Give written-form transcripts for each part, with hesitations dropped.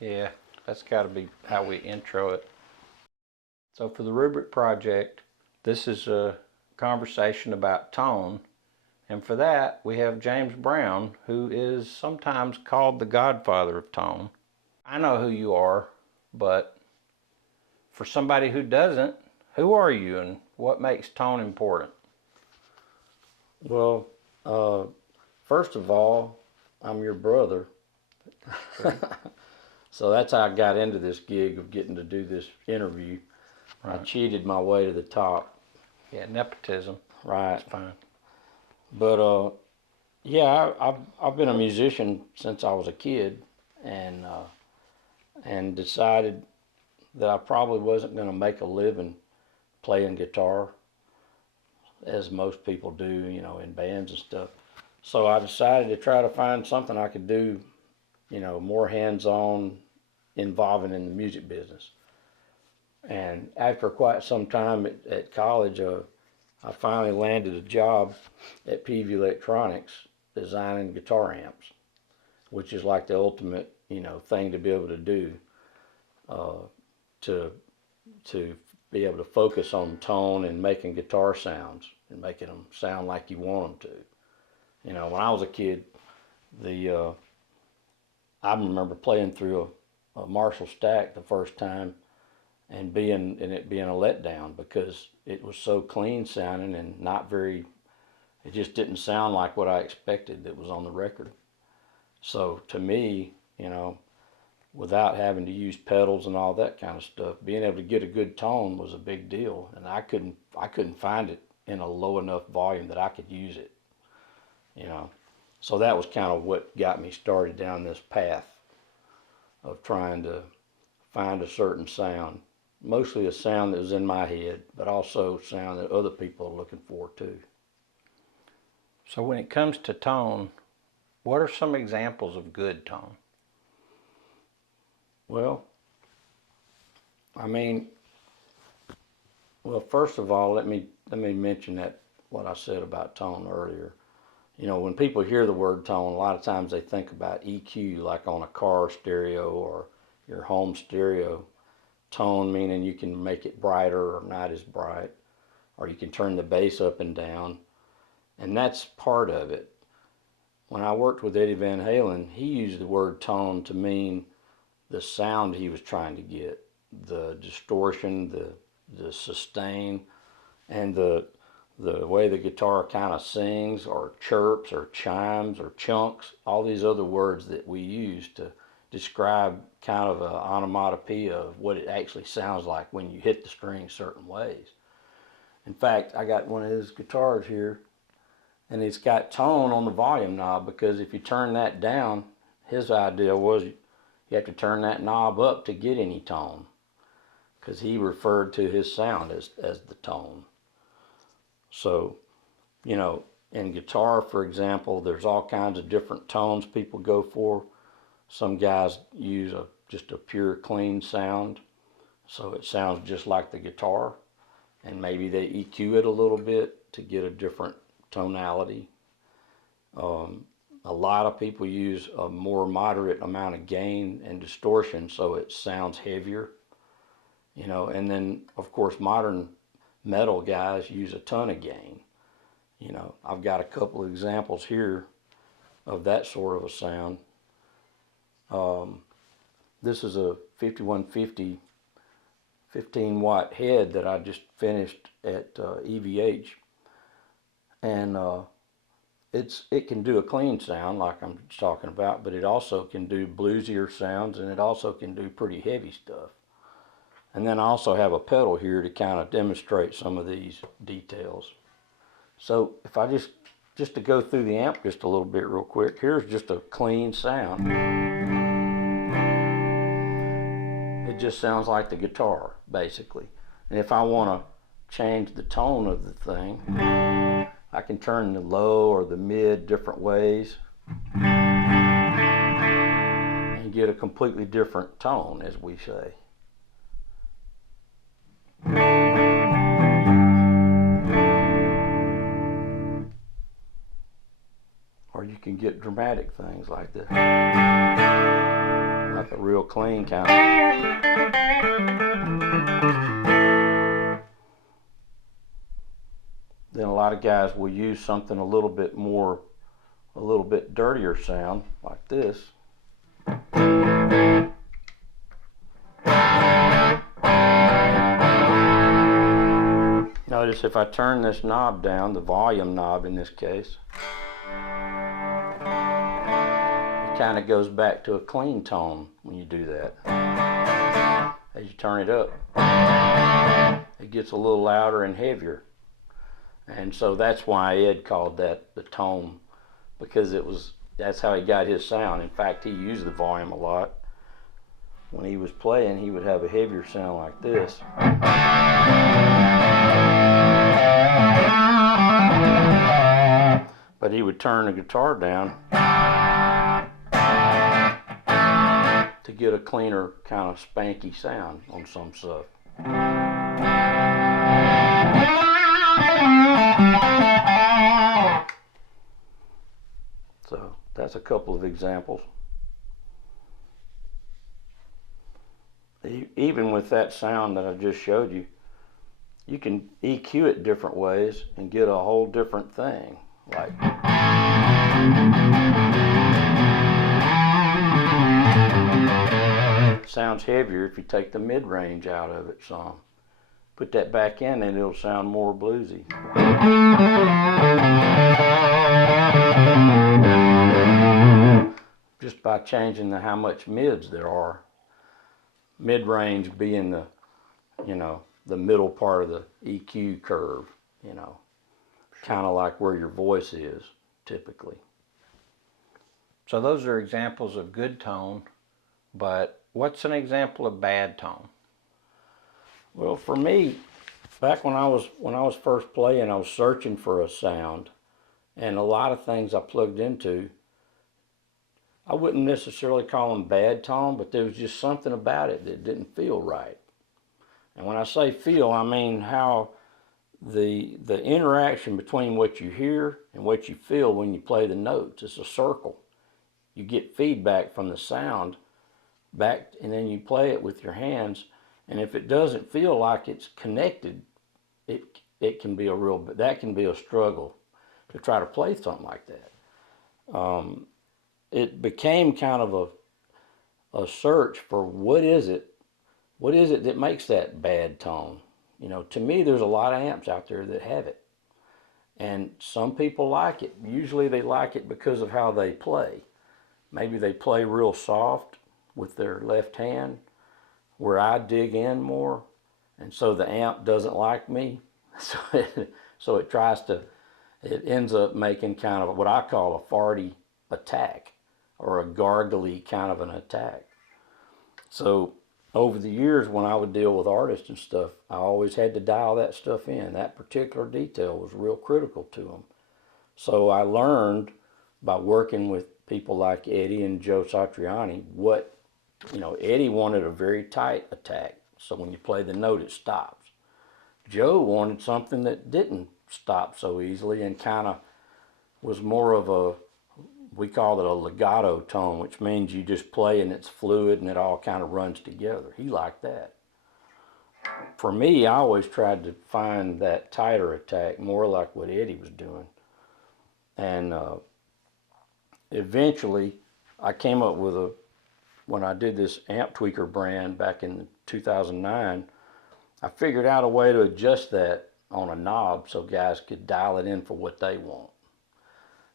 Yeah, that's got to be how we intro it. So for the Rubric Project, this is a conversation about tone. And for that, we have James Brown, who is sometimes called the Godfather of Tone. I know who you are, but for somebody who doesn't, who are you and what makes tone important? Well, first of all, I'm your brother. So that's how I got into this gig of getting to do this interview. Right. I cheated my way to the top. Yeah, nepotism. Right. That's fine. But yeah, I've been a musician since I was a kid, and decided that I probably wasn't going to make a living playing guitar, as most people do, you know, in bands and stuff. So I decided to try to find something I could do, you know, more hands-on, involving in the music business. And after quite some time at college, I finally landed a job at Peavey Electronics designing guitar amps, which is like the ultimate, you know, thing to be able to do, to be able to focus on tone and making guitar sounds and making them sound like you want them to. You know, when I was a kid, I remember playing through a Marshall stack the first time and it being a letdown because it was so clean sounding and not very, it just didn't sound like what I expected that was on the record. So to me, you know, without having to use pedals and all that kind of stuff, being able to get a good tone was a big deal, and I couldn't find it in a low enough volume that I could use it, you know. So that was kind of what got me started down this path of trying to find a certain sound, mostly a sound that was in my head, but also sound that other people are looking for too. So when it comes to tone, what are some examples of good tone? Well, I mean, well, first of all, let me mention that what I said about tone earlier. You know, when people hear the word tone, a lot of times they think about EQ, like on a car stereo or your home stereo. Tone meaning you can make it brighter or not as bright, or you can turn the bass up and down, and that's part of it. When I worked with Eddie Van Halen, he used the word tone to mean the sound he was trying to get, the distortion, the sustain, and the way the guitar kind of sings or chirps or chimes or chunks, all these other words that we use to describe kind of an onomatopoeia of what it actually sounds like when you hit the string certain ways. In fact, I got one of his guitars here, and it's got tone on the volume knob, because if you turn that down, his idea was you have to turn that knob up to get any tone, because he referred to his sound as the tone. So, you know, in guitar, for example, there's all kinds of different tones people go for. Some guys use just a pure clean sound, so it sounds just like the guitar, and maybe they EQ it a little bit to get a different tonality. A lot of people use a more moderate amount of gain and distortion, so it sounds heavier, you know. And then, of course, modern metal guys use a ton of gain. You know, I've got a couple of examples here of that sort of a sound. This is a 5150 15-watt head that I just finished at EVH, and it can do a clean sound like I'm talking about, but it also can do bluesier sounds, and it also can do pretty heavy stuff. And then I also have a pedal here to kind of demonstrate some of these details. So if I just to go through the amp just a little bit real quick, here's just a clean sound. It just sounds like the guitar, basically. And if I want to change the tone of the thing, I can turn the low or the mid different ways and get a completely different tone, as we say. Or you can get dramatic things like this, like a real clean kind of. Then a lot of guys will use something a little bit dirtier sound, like this. Notice if I turn this knob down, the volume knob in this case, it kind of goes back to a clean tone when you do that. As you turn it up, it gets a little louder and heavier. And so that's why Ed called that the tone, because that's how he got his sound. In fact, he used the volume a lot. When he was playing, he would have a heavier sound like this. But he would turn the guitar down to get a cleaner kind of spanky sound on some stuff. So that's a couple of examples. Even with that sound that I just showed you, you can EQ it different ways and get a whole different thing. Like sounds heavier if you take the mid-range out of it some. Put that back in and it'll sound more bluesy. Just by changing how much mids there are. Mid-range being the, the middle part of the EQ curve, kind of like where your voice is typically. So those are examples of good tone, but what's an example of bad tone? Well, for me, back when I was first playing, I was searching for a sound, and a lot of things I plugged into, I wouldn't necessarily call them bad tone, but there was just something about it that didn't feel right. And when I say feel, I mean how the interaction between what you hear and what you feel when you play the notes. It's a circle. You get feedback from the sound back, and then you play it with your hands. And if it doesn't feel like it's connected, it can be that can be a struggle to try to play something like that. It became kind of a search for what is it that makes that bad tone. To me, there's a lot of amps out there that have it, and some people like it. Usually they like it because of how they play. Maybe they play real soft with their left hand, where I dig in more, and so the amp doesn't like me, so it ends up making kind of what I call a farty attack, or a gargly kind of an attack. So over the years, when I would deal with artists and stuff, I always had to dial that stuff in. That particular detail was real critical to them. So I learned by working with people like Eddie and Joe Satriani Eddie wanted a very tight attack, so when you play the note, it stops. Joe wanted something that didn't stop so easily and kind of was more of we call it a legato tone, which means you just play and it's fluid and it all kind of runs together. He liked that. For me, I always tried to find that tighter attack, more like what Eddie was doing. And eventually, I came up with when I did this Amptweaker brand back in 2009, I figured out a way to adjust that on a knob so guys could dial it in for what they want.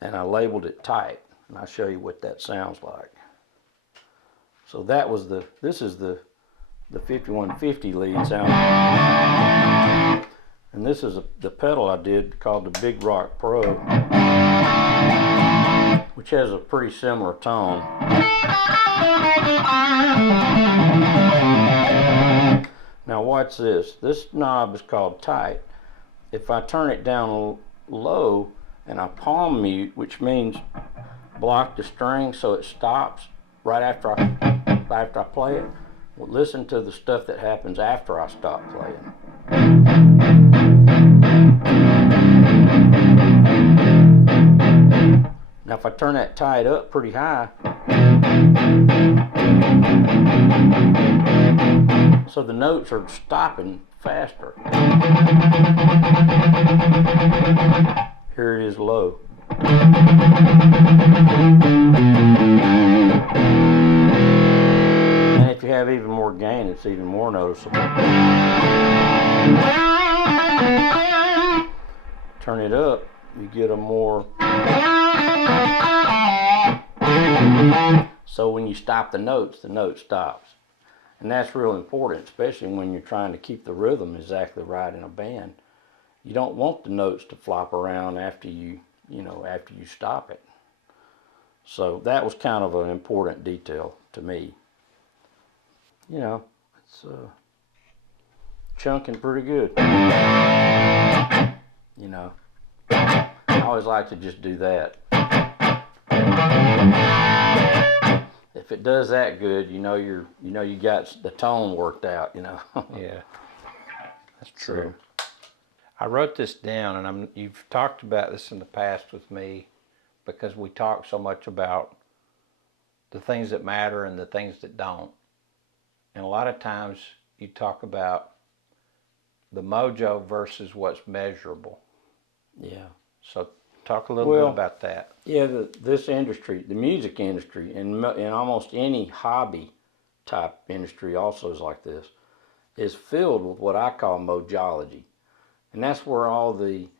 And I labeled it tight, and I'll show you what that sounds like. So that was this is the 5150 lead sound. And this is the pedal I did called the BigRock Pro, which has a pretty similar tone. Now watch this. This knob is called tight. If I turn it down low and I palm mute, which means block the string so it stops right after I play it, well, listen to the stuff that happens after I stop playing. Now if I turn that tight up pretty high, So the notes are stopping faster. Here it is low. And if you have even more gain, it's even more noticeable. Turn it up, you get a more... So when you stop the note stops. And that's real important, especially when you're trying to keep the rhythm exactly right in a band. You don't want the notes to flop around after you stop it. So that was kind of an important detail to me. You know, it's chunking pretty good. You know, I always like to just do that. If it does that good, you got the tone worked out, you know. Yeah, that's true. So, I wrote this down, and you've talked about this in the past with me, because we talk so much about the things that matter and the things that don't. And a lot of times you talk about the mojo versus what's measurable. Yeah. So talk a little bit about that. Yeah, this industry, the music industry, and almost any hobby type industry also is like this, is filled with what I call mojology. And that's where all the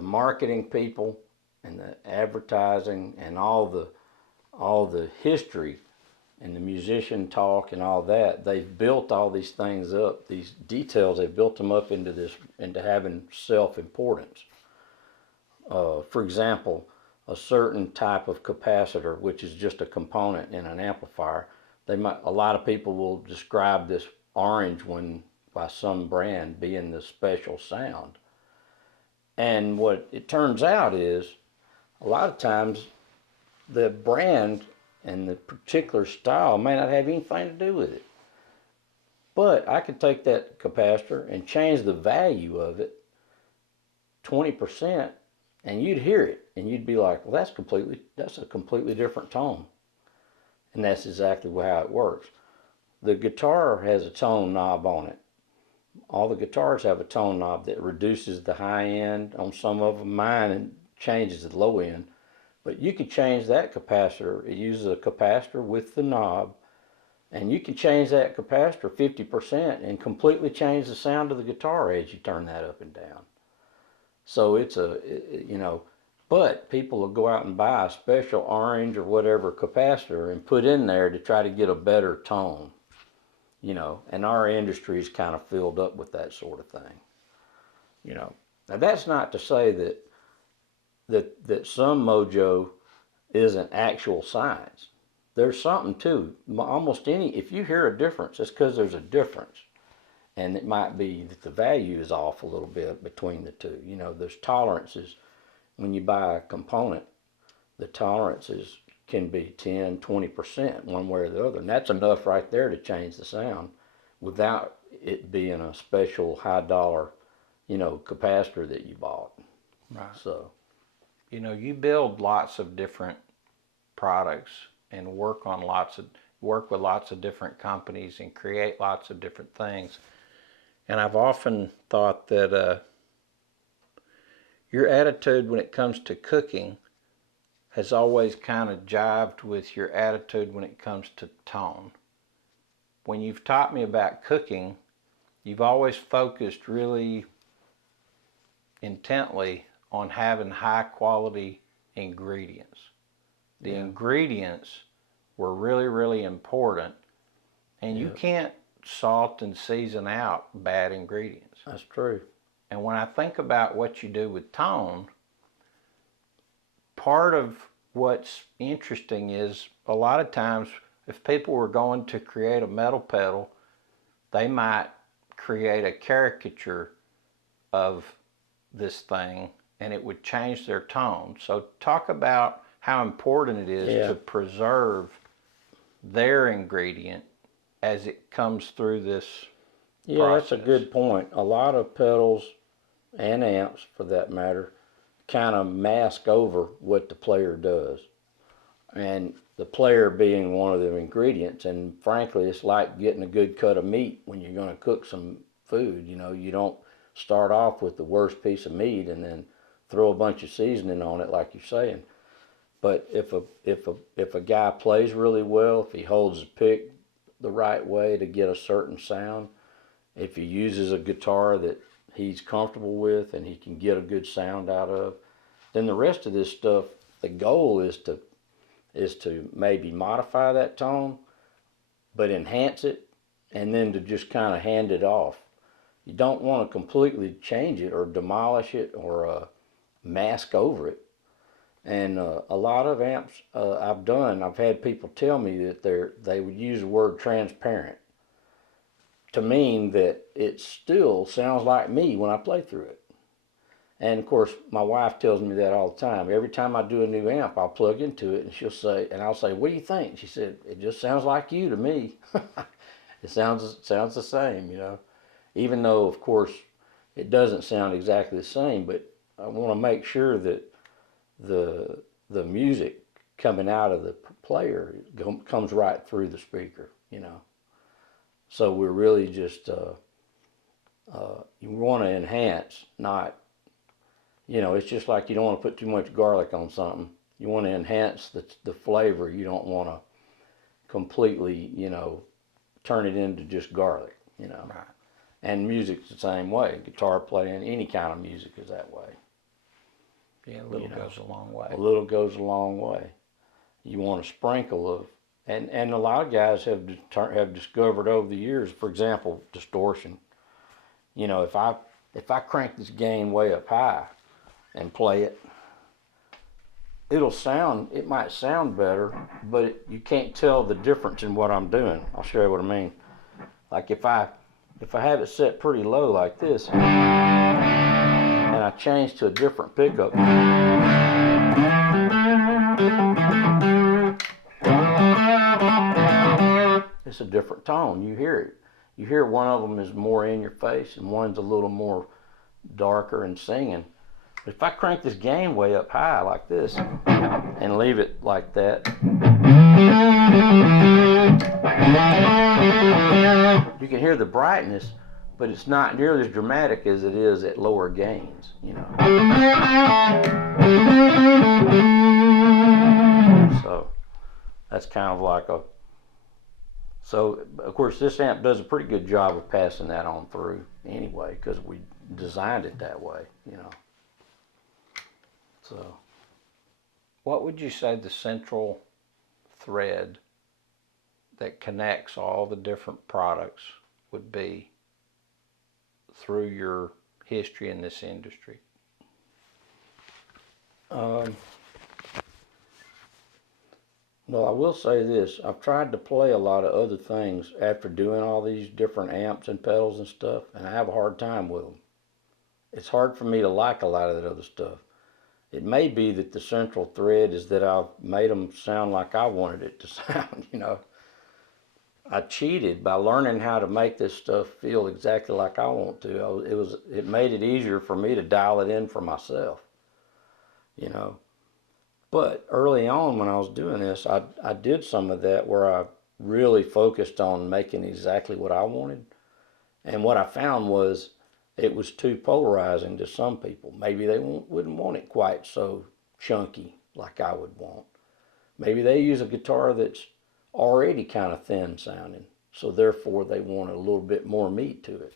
marketing people and the advertising and all the history and the musician talk and all that, they've built all these things up, these details, they've built them up into having self-importance. For example, a certain type of capacitor, which is just a component in an amplifier, a lot of people will describe this orange one by some brand being the special sound. And what it turns out is, a lot of times, the brand and the particular style may not have anything to do with it. But I could take that capacitor and change the value of it 20%, and you'd hear it, and you'd be like, well, that's a completely different tone. And that's exactly how it works. The guitar has a tone knob on it. All the guitars have a tone knob that reduces the high end on some of them. Mine changes the low end. But you can change that capacitor. It uses a capacitor with the knob. And you can change that capacitor 50% and completely change the sound of the guitar as you turn that up and down. So but people will go out and buy a special orange or whatever capacitor and put in there to try to get a better tone. And our industry is kind of filled up with that sort of thing. Now that's not to say that some mojo isn't actual science. There's something too. If you hear a difference, it's because there's a difference. And it might be that the value is off a little bit between the two. There's tolerances. When you buy a component, the tolerances can be 10, 20% one way or the other. And that's enough right there to change the sound without it being a special high dollar, capacitor that you bought. Right. So, you build lots of different products and work with lots of different companies and create lots of different things. And I've often thought that your attitude when it comes to cooking has always kind of jived with your attitude when it comes to tone. When you've taught me about cooking, you've always focused really intently on having high quality ingredients. The ingredients were really, really important, and you can't salt and season out bad ingredients. That's true. And when I think about what you do with tone, part of what's interesting is a lot of times if people were going to create a metal pedal, they might create a caricature of this thing and it would change their tone. So talk about how important it is to preserve their ingredient as it comes through this process. That's a good point. A lot of pedals and amps, for that matter, kind of mask over what the player does. and the player being one of the ingredients. And frankly, it's like getting a good cut of meat when you're going to cook some food. You know, you don't start off with the worst piece of meat and then throw a bunch of seasoning on it like you're saying. But if a guy plays really well, if he holds his pick the right way to get a certain sound, if he uses a guitar that he's comfortable with and he can get a good sound out of, then the rest of this stuff, the goal is to maybe modify that tone, but enhance it, and then to just kind of hand it off. You don't want to completely change it or demolish it or mask over it. And a lot of amps I've had people tell me that they would use the word transparent to mean that it still sounds like me when I play through it. And of course, my wife tells me that all the time. Every time I do a new amp, I'll plug into it and she'll say, and I'll say, "What do you think?" She said, "It just sounds like you to me." It sounds the same, you know. Even though, of course, it doesn't sound exactly the same, but I want to make sure that the music coming out of the player comes right through the speaker, you know. So we're really just you want to enhance, not, you know, it's just like you don't want to put too much garlic on something. You want to enhance the flavor. You don't want to completely, you know, turn it into just garlic, you know. Right. And music's the same way. Guitar playing, any kind of music is that way. Yeah, a little goes a long way. A little goes a long way. You want a sprinkle of, and a lot of guys have discovered over the years, for example, distortion. You know, if I crank this gain way up high and play it, it might sound better, but you can't tell the difference in what I'm doing. I'll show you what I mean. Like if I have it set pretty low like this, and I change to a different pickup, it's a different tone. You hear it. You hear one of them is more in your face and one's a little more darker and singing. But if I crank this gain way up high like this and leave it like that, you can hear the brightness, but it's not nearly as dramatic as it is at lower gains, you know. So that's kind of like so of course this amp does a pretty good job of passing that on through anyway, because we designed it that way, you know. So What would you say the central thread that connects all the different products would be through your history in this industry? Well, I will say this. I've tried to play a lot of other things after doing all these different amps and pedals and stuff, and I have a hard time with them. It's hard for me to like a lot of that other stuff. It may be that the central thread is that I've made them sound like I wanted it to sound, you know. I cheated by learning how to make this stuff feel exactly like I want to. It made it easier for me to dial it in for myself, you know. But early on when I was doing this, I did some of that where I really focused on making exactly what I wanted. And what I found was it was too polarizing to some people. Maybe they wouldn't want it quite so chunky like I would want. Maybe they use a guitar that's already kind of thin sounding, so therefore they want a little bit more meat to it.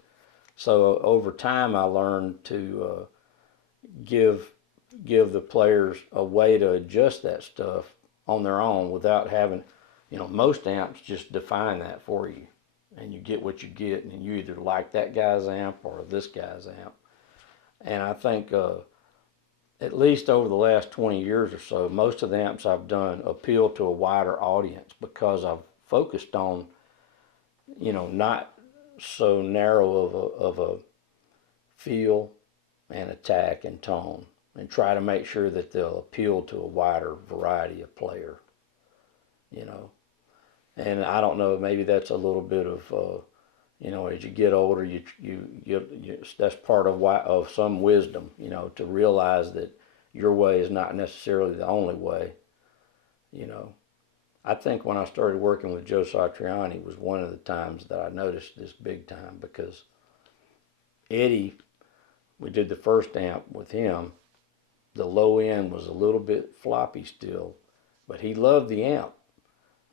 So over time I learned to give the players a way to adjust that stuff on their own without having, you know, most amps just define that for you and you get what you get, and you either like that guy's amp or this guy's amp. And I think at least over the last 20 years or so, most of the amps I've done appeal to a wider audience because I've focused on, you know, not so narrow of a feel and attack and tone, and try to make sure that they'll appeal to a wider variety of player, you know. And I don't know, maybe that's a little bit of, you know, as you get older, you that's part of some wisdom, you know, to realize that your way is not necessarily the only way, you know. I think when I started working with Joe Satriani was one of the times that I noticed this big time, because Eddie, we did the first amp with him. The low end was a little bit floppy still, but he loved the amp.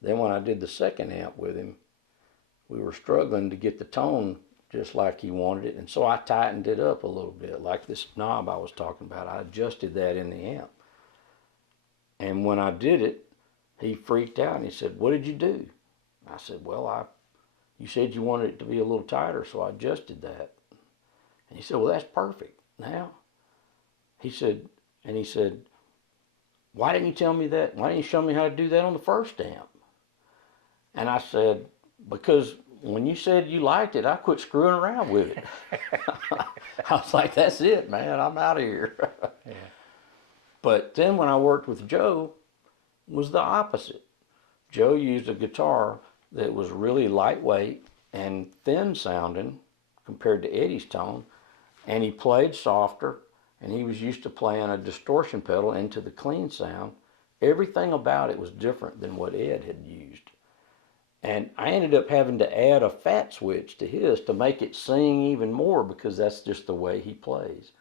Then when I did the second amp with him, we were struggling to get the tone just like he wanted it, and so I tightened it up a little bit, like this knob I was talking about. I adjusted that in the amp. And when I did it, he freaked out and he said, "What did you do?" I said, "Well, you said you wanted it to be a little tighter, so I adjusted that." And he said, "Well, that's perfect now." He said, "Why didn't you tell me that? Why didn't you show me how to do that on the first amp?" And I said, "Because when you said you liked it, I quit screwing around with it." I was like, "That's it, man. I'm out of here." Yeah. But then when I worked with Joe, it was the opposite. Joe used a guitar that was really lightweight and thin sounding compared to Eddie's tone, and he played softer, and he was used to playing a distortion pedal into the clean sound. Everything about it was different than what Ed had used. And I ended up having to add a fat switch to his to make it sing even more, because that's just the way he plays.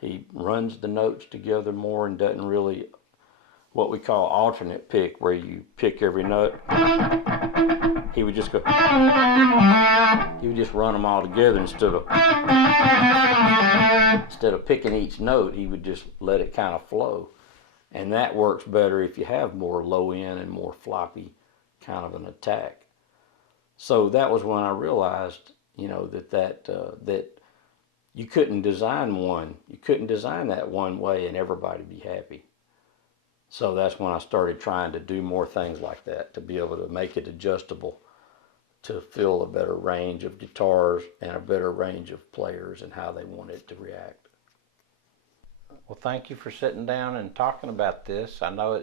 He runs the notes together more and doesn't really, what we call alternate pick, where you pick every note. He would just go, he would just run them all together instead of picking each note. He would just let it kind of flow. And that works better if you have more low end and more floppy kind of an attack. So that was when I realized, that you couldn't design that one way and everybody be happy. So that's when I started trying to do more things like that, to be able to make it adjustable to fill a better range of guitars and a better range of players and how they want it to react. Well, thank you for sitting down and talking about this. I know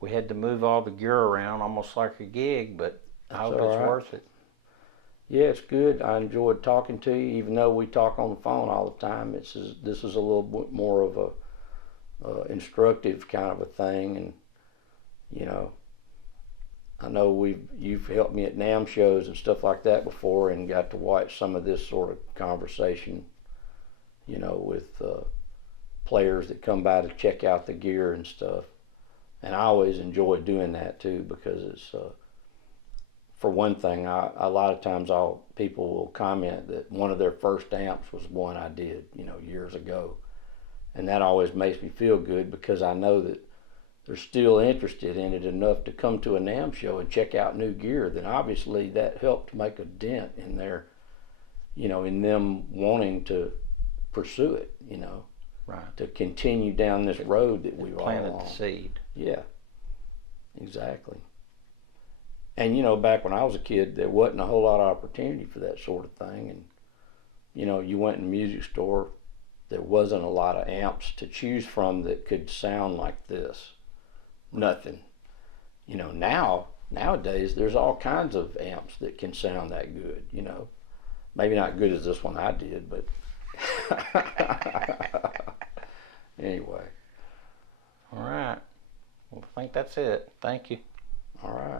we had to move all the gear around almost like a gig, but I hope it's worth it. Yeah, it's good. I enjoyed talking to you, even though we talk on the phone all the time. This is a little bit more of a instructive kind of a thing, and I know you've helped me at NAMM shows and stuff like that before, and got to watch some of this sort of conversation, with players that come by to check out the gear and stuff. And I always enjoy doing that too, because it's for one thing, a lot of times people will comment that one of their first amps was one I did, years ago. And that always makes me feel good, because I know that they're still interested in it enough to come to a NAMM show and check out new gear. Then obviously that helped make a dent in their, in them wanting to pursue it, Right. to continue down this road that we've all planted on. the seed. Yeah, exactly. And back when I was a kid, there wasn't a whole lot of opportunity for that sort of thing. And you went in a music store, there wasn't a lot of amps to choose from that could sound like this. Nothing. Nowadays there's all kinds of amps that can sound that good. Maybe not good as this one I did, but anyway. All right. Well, I think that's it. Thank you. All right.